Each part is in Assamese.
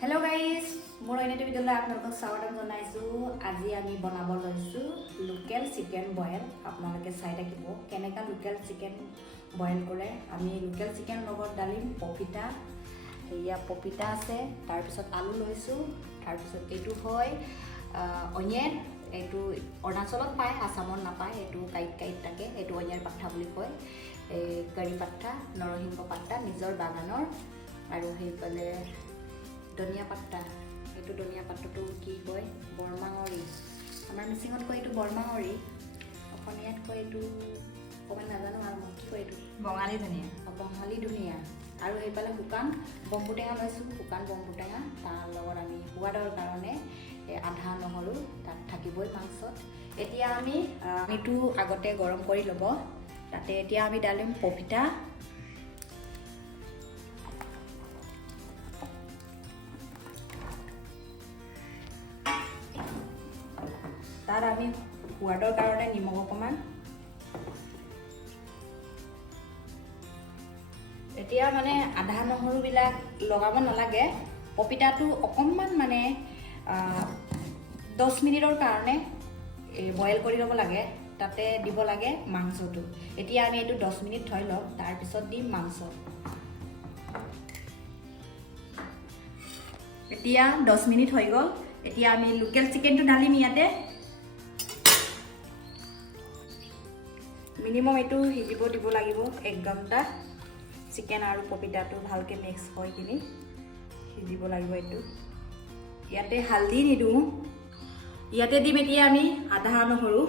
Hello guys, মোৰ অন্য এটা ভিডিঅ'লৈ আপোনালোকক স্বাগতম জনাইছো। আজি আমি বনাব লৈছো লোকেল চিকেন বয়েল। আপোনালোকে চাই থাকিব কেনেকা লোকেল চিকেন বয়েল কৰে। আমি লোকেল চিকেন লগত ডালিম পপিতা, এয়া পপিতা আছে, তাৰ পিছত আলু লৈছো, তাৰ পিছত এইটো হয় অনিয়ন, এইটো অৰুণাচলত পায়, আসামত নাপায়, এইটো কাইট থাকে, এইটো অনিয়ন পাত্তা বুলি কয়। এই কাৰি পাত্তা, নৰসিংহ পাত্তা নিজৰ বাগানৰ, আৰু সেইফালে ধনিয়া পাত্তা, এইটো ধনিয়া পাত্তাটো কি কয় বৰমাঙৰি, আমাৰ মিচিঙত কয় এইটো বৰমাঙৰি, অসমীয়াত কয় এইটো অকণমান নাজানো আৰু মই কি কয় এইটো বঙালী ধনিয়া। বঙালী ধনিয়া। আৰু সেইফালে শুকান বম্বুটেঙা লৈছোঁ, শুকান বম্বুটেঙা, তাৰ লগত আমি সোৱাদৰ কাৰণে আদা নহৰু তাত থাকিবই মাংসত। এতিয়া আমি পানীটো আগতে গৰম কৰি ল'ব, তাতে এতিয়া আমি ডালিম পপিতা, তাত আমি সোৱাদৰ কাৰণে নিমখ অকণমান, এতিয়া মানে আদা নহৰুবিলাক লগাব নালাগে, পপিতাটো অকণমান মানে 10 মিনিটৰ কাৰণে বইল কৰি ল'ব লাগে, তাতে দিব লাগে মাংসটো। এতিয়া আমি এইটো 10 মিনিট থৈ ল'ম, তাৰপিছত দিম মাংস। এতিয়া 10 মিনিট হৈ গ'ল, এতিয়া আমি লোকেল চিকেনটো ঢালিম ইয়াতে। মিনিমাম এইটো সিজিব দিব লাগিব 1 ঘণ্টা। চিকেন আৰু পপিতাটো ভালকৈ মিক্স হৈ কিনি সিজিব লাগিব এইটো। ইয়াতে হালধি নিদিওঁ, ইয়াতে দিম এতিয়া আমি আদা নহৰু,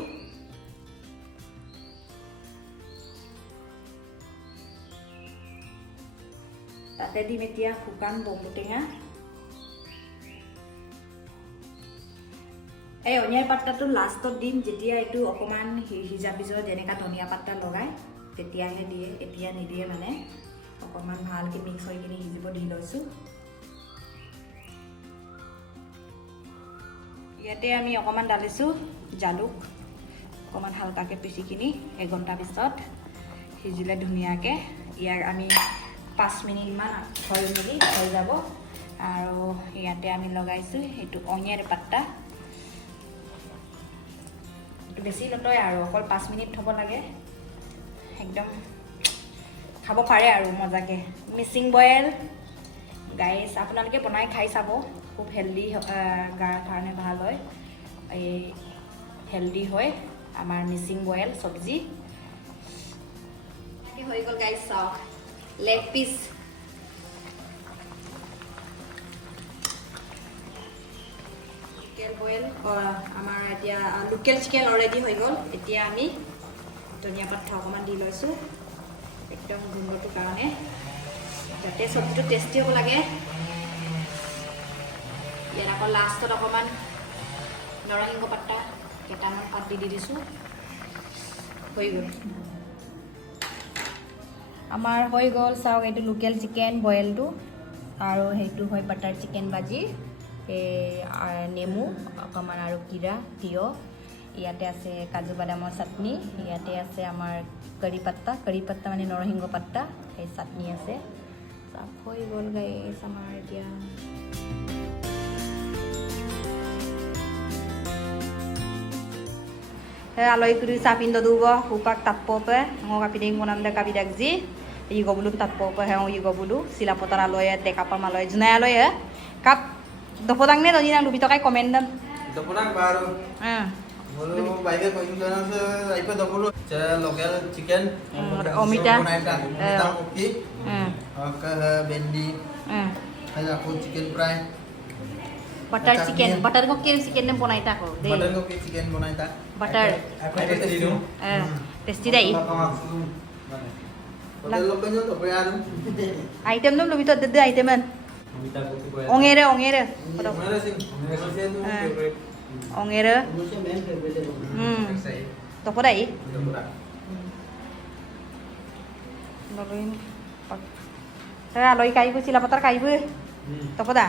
তাতে দিম এতিয়া শুকান বম্বুটেঙা, এই অনিয়ন পাত্তাটো লাষ্টত দিম, যেতিয়া এইটো অকণমান সিজাৰ পিছত যেনেকৈ ধনিয়া পাত্তা লগায় তেতিয়াহে দিয়ে, এতিয়া নিদিয়ে, মানে অকণমান ভালকৈ মিক্স হৈ কিনি সিজিব দি লৈছোঁ। ইয়াতে আমি অকণমান ডালিছোঁ জালুক, অকণমান হালকাকৈ পিচি কিনি 1 ঘণ্টা পিছত সিজিলে ধুনীয়াকৈ ইয়াক আমি 5 মিনিটমান থৈ মেলি হৈ যাব। আৰু ইয়াতে আমি লগাইছোঁ সেইটো অনিয়ন পাত্তা, বেছি নতয় আৰু অকল 5 মিনিট থ'ব লাগে, একদম খাব পাৰে আৰু মজাকৈ। মিচিং বয়েল গাইছ, আপোনালোকে বনাই খাই চাব, খুব হেল্ডি, গাৰ কাৰণে ভাল হয়, এই হেল্ডি হয় আমাৰ মিচিং বয়েল চব্জি। হৈ গ'ল গাইছ, চাওক লেগ পিচ, বয়েল আমাৰ এতিয়া লোকেল চিকেন অলৰেডি হৈ গ'ল। এতিয়া আমি ধনিয়া পাত অকণমান দি লৈছোঁ, একদম গোন্ধটোৰ কাৰণে, যাতে চব্জিটো টেষ্টি হ'ব লাগে। ইয়াত আকৌ লাষ্টত অকণমান নৰসিংহ পাত্তা কেইটামান পাত দি দিছোঁ, হৈ গ'ল আমাৰ, হৈ গ'ল। চাওক এইটো লোকেল চিকেন বয়েলটো, আৰু সেইটো হয় বাটাৰ চিকেন ভাজি, নেমু অকণমান আৰু কিৰা তিয়হ, ইয়াতে আছে কাজু বাদামৰ চাটনি, ইয়াতে আছে আমাৰ কাৰি পাত্তা মানে নৰসিংহ পাত্তা, সেই চাটনি আছে। চব হৈ গ'ল গাইছ আমাৰ এতিয়া। Aloy kuri sapin do duwa upak tatpo pe ngo kapiding monam da kabidagji igo bulu tatpo pe he igo bulu sila potar aloy te kapam aloy juna aloy ya kap dopodang ne doni nang lubito kai comment dan dopodang baru bolu baige koin jana se aipe dopolu cha local chicken omita kopi ka bendi ada aku chicken fry butter chicken butter ko ke chicken ne bonai ta ko de butter ko ke chicken bonai ta butter tasty dai hotel lo kanyo to bayar item dum lubito de item an ongere ongere sing favorite ongere to ko dai loloin tara loi kai bu sila patar kai bu to ko da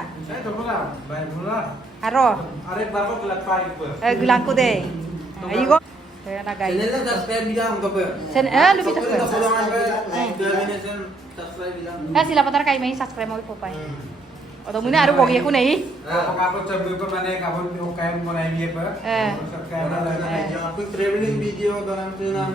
bayar mula aro are babo gelat pai bu gulang ko de igo na guys channel la subscribe bilang to pe sen lebih to subscribe bilang sila patar kai mai subscribe mo po pai Atau mungkin ada bagi aku nih. Upload sebelum itu mana kapan UKM mulai dia ber. Aku traveling video dengan senang.